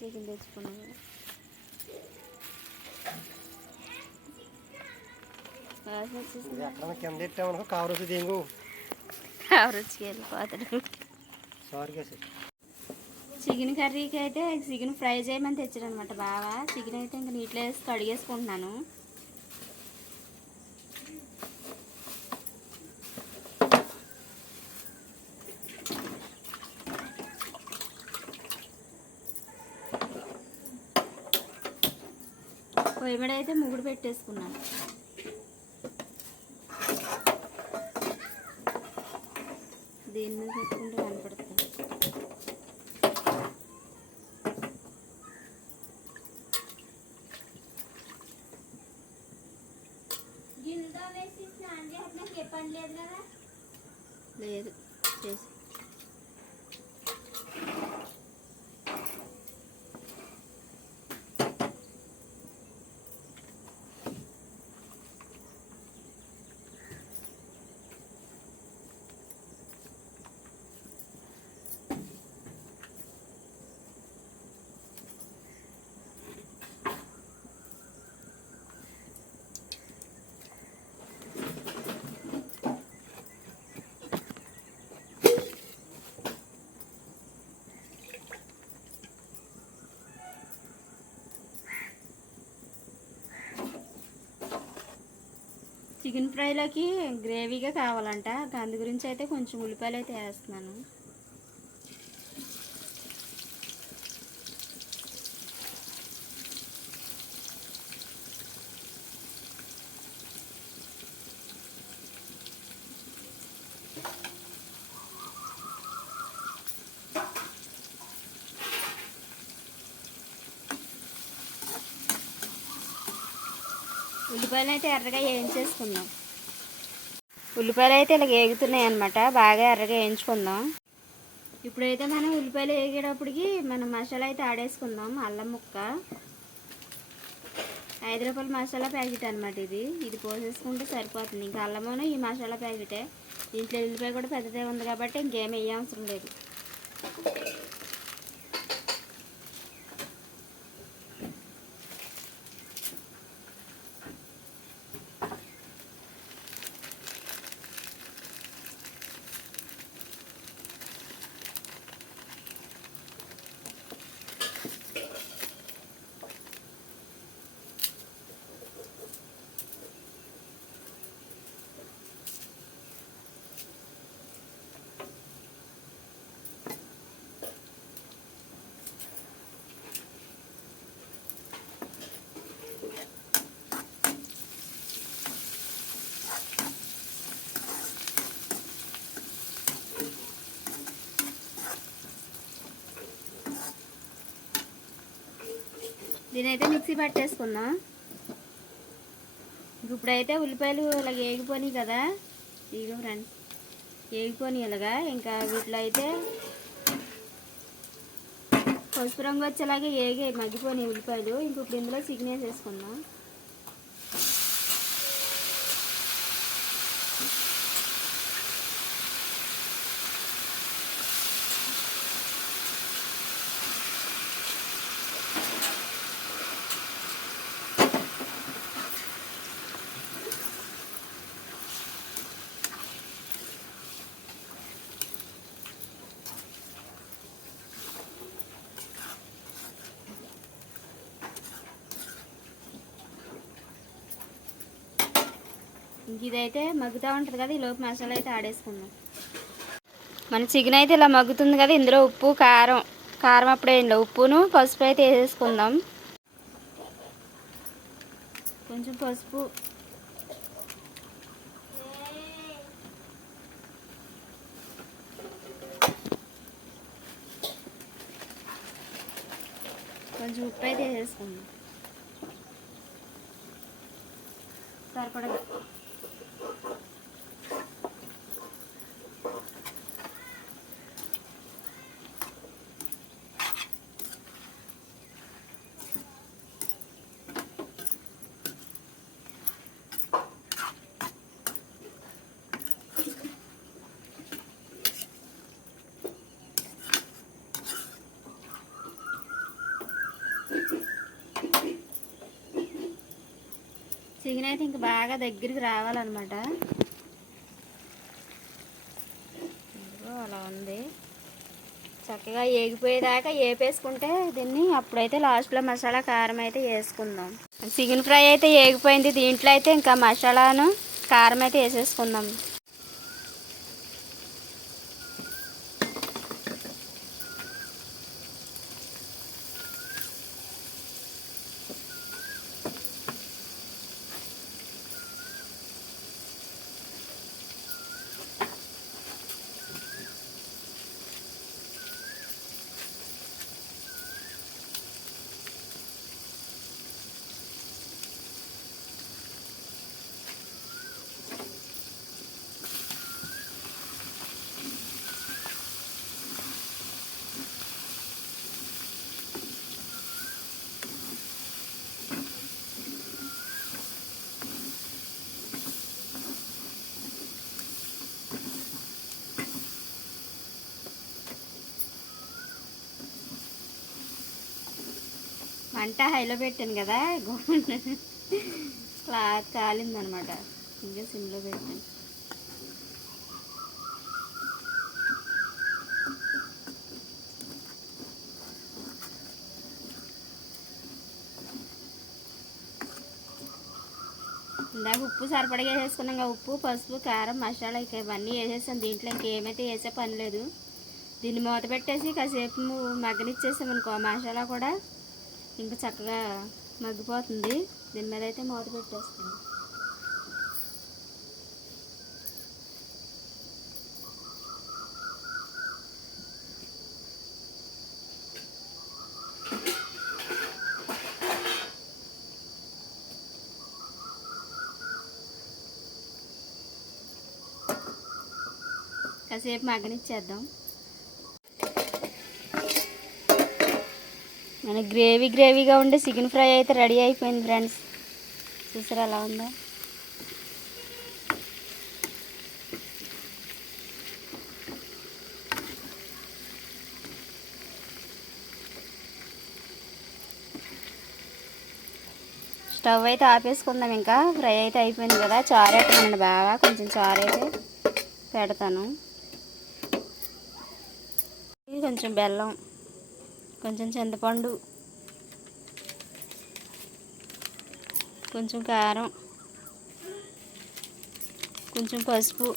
కింద పెట్టామనుకో దింగు. రుచికి వెళ్ళిపోతాడు. సారీకేసి చికెన్ కర్రీకి అయితే చికెన్ ఫ్రై చేయమని తెచ్చాడు అనమాట బాగా చికెన్ అయితే ఇంకా నీటిలో వేసి కడిగేసుకుంటున్నాను. అయితే ముగ్గుడు పెట్టేసుకున్నాను. దీని మీద పెట్టుకుంటే కనపడుతుంది. లేదు చేసి చికెన్ ఫ్రైలోకి గ్రేవీగా కావాలంట. దాని గురించి అయితే కొంచెం ఉల్లిపాయలు అయితే వేస్తున్నాను. ఉల్లిపాయలు అయితే ఎర్రగా వేయించేసుకుందాం. ఉల్లిపాయలు అయితే ఇలా వేగుతున్నాయి అనమాట బాగా ఎర్రగా వేయించుకుందాం. ఇప్పుడైతే మనం ఉల్లిపాయలు వేగేటప్పటికి మనం మసాలా అయితే ఆడేసుకుందాం. అల్లం ముక్క ఐదు రూపాయల మసాలా ప్యాకెట్ అనమాట ఇది. ఇది పోసేసుకుంటే సరిపోతుంది. ఇంకా అల్లమును ఈ మసాలా ప్యాకెటే. దీంట్లో ఉల్లిపాయ కూడా పెద్దదే ఉంది కాబట్టి ఇంకేం వేయ అవసరం లేదు. దీనైతే మిక్సీ పట్టేసుకుందాం ఇంక ఇప్పుడైతే ఉల్లిపాయలు ఇలా వేగిపోయినాయి కదా. ఇదిగో ఫ్రెండ్స్ వేగిపోయినాయి ఇలాగా. ఇంకా వీటిలో అయితే పసుపు రంగు వచ్చేలాగే ఏగే మగ్గిపోయినాయి ఉల్లిపాయలు. ఇంక ఇప్పుడు ఇందులో చికెన్ వేసేసుకుందాం ఇంక ఇదైతే మగ్గుతూ ఉంటుంది కదా ఈ లోపు మసాలా అయితే ఆడేసుకుందాం. మన చికెన్ అయితే ఇలా మగ్గుతుంది కదా ఇందులో ఉప్పు కారం కారం అప్పుడే ఇందులో ఉప్పును పసుపు అయితే వేసేసుకుందాం. కొంచెం పసుపు. కొంచెం ఉప్పు అయితే వేసేసుకుందాం. సరిపడదు. చికెన్ అయితే ఇంకా బాగా దగ్గరికి రావాలన్నమాట. అలా ఉంది. చక్కగా ఏగిపోయేదాకా ఏపేసుకుంటే దీన్ని అప్పుడైతే లాస్ట్లో మసాలా కారం అయితే వేసుకుందాం. చికెన్ ఫ్రై అయితే ఏగిపోయింది దీంట్లో అయితే ఇంకా మసాలాను కారం అయితే వేసేసుకుందాం. మంట హైలో పెట్టాను కదా క్లాత్ కాలిందనమాట. ఇంకా సిమ్లో పెట్టాను. ఇందాక ఉప్పు సరిపడగా వేసేసుకున్నాం కదా ఉప్పు పసుపు కారం మసాలా ఇక ఇవన్నీ వేసేసాం. దీంట్లో ఇంకేమైతే వేసే పని లేదు. దీన్ని మూత పెట్టేసి కాసేపు మగ్గనిచ్చేసామనుకో అనుకో మసాలా కూడా ఇంకా చక్కగా మగ్గిపోతుంది. దీని మీద అయితే మూత పెట్టేస్తుంది కాసేపు మగ్గనిచ్చేద్దాం. మన గ్రేవీ గ్రేవీగా ఉండే చికెన్ ఫ్రై అయితే రెడీ అయిపోయింది ఫ్రెండ్స్. చూసారా ఎలా ఉందో? స్టవ్ అయితే ఆపేసుకుందాం ఇంకా. ఫ్రై అయితే అయిపోయింది కదా. చారు అయితే బాగా కొంచెం చారు అయితే పెడతాను కొంచెం బెల్లం. కొంచెం చింతపండు కొంచెం కారం కొంచెం పసుపు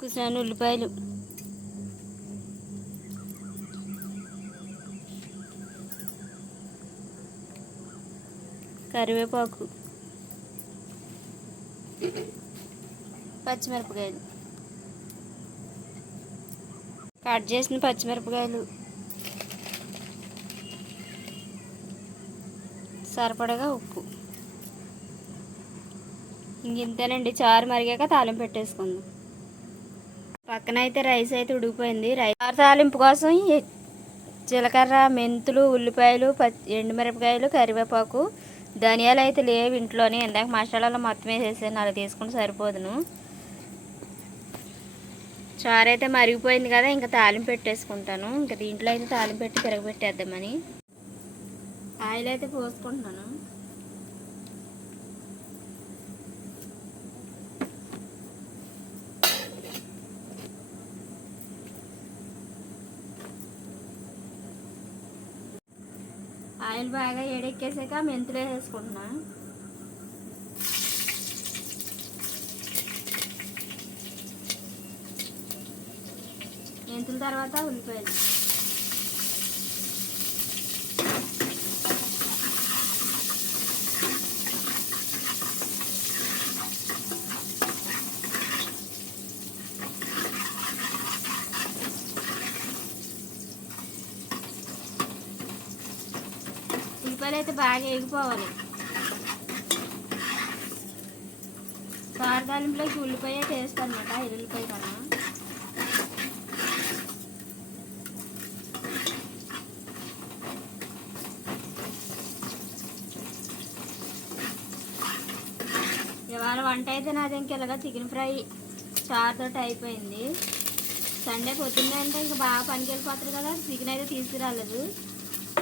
కొంచెం ఉల్లిపాయలు. కరివేపాకు పచ్చిమిరపకాయలు. కట్ చేసిన పచ్చిమిరపకాయలు. సరిపడగా ఉప్పు. ఇంతేనండి చారు మరిగాక తాలింపు పెట్టేసుకుందాం. పక్కన అయితే రైస్ అయితే ఉడికిపోయింది. రైస్ చారు తాలింపు కోసం జీలకర్ర మెంతులు ఉల్లిపాయలు పచ్చి ఎండుమిరపకాయలు కరివేపాకు ధనియాలు అయితే లేవు ఇంట్లోనే. ఇందాక మసాలాలో మొత్తం వేసేసాను అలా తీసుకుంటే సరిపోదును. చారు అయితే మరిగిపోయింది కదా ఇంకా తాలింపు పెట్టేసుకుంటాను. ఇంకా దీంట్లో అయితే తాలింపు పెట్టి తిరగబెట్టేద్దామని ఆయిల్ అయితే పోసుకుంటున్నాను. ఆయిల్ బాగా ఏడెక్కేసాక మెంతులు వేసేసుకుంటున్నా మెంతుల తర్వాత ఉల్లిపాయలు ఉల్లిపాయలు అయితే బాగా ఎగిపోవాలి కారదాలింపులోకి ఉల్లిపాయ టేస్ట్ అనమాట ఎల్లుల్లిపాయ కన్నా. వాళ్ళ వంట అయితే నాది ఇంకెలాగా చికెన్ ఫ్రై చారుతోటి అయిపోయింది. సండే పొద్దున్నే అంటే ఇంకా బాగా పనికి వెళ్ళిపోతారు కదా చికెన్ అయితే తీసుకురాలేదు.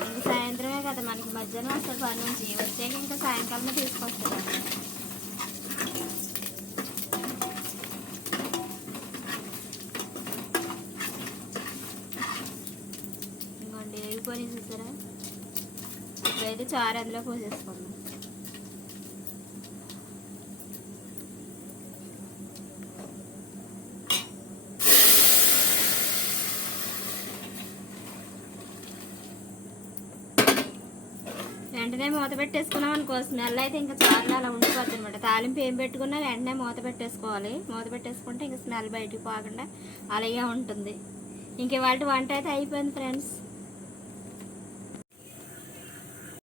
ఇంక సాయంత్రమే కదా మనకి మధ్యాహ్నం అసలు పని నుంచి వచ్చాక ఇంకా సాయంకాలమే తీసుకొస్తాడు ఇంకోండి వేగిపోయి చూసారా ఇప్పుడైతే చారు అందులో పోసేసుకుందాం. వెంటనే మూత పెట్టేసుకున్నాం అనుకో స్మెల్ అయితే ఇంకా చాలా అలా ఉండిపోద్ది అనమాట తాలింపు ఏం పెట్టుకున్నా వెంటనే మూత పెట్టేసుకోవాలి. మూత పెట్టేసుకుంటే ఇంకా స్మెల్ బయటికి పోకుండా అలాగే ఉంటుంది. ఇంక ఇవాళ వంట అయితే అయిపోయింది ఫ్రెండ్స్.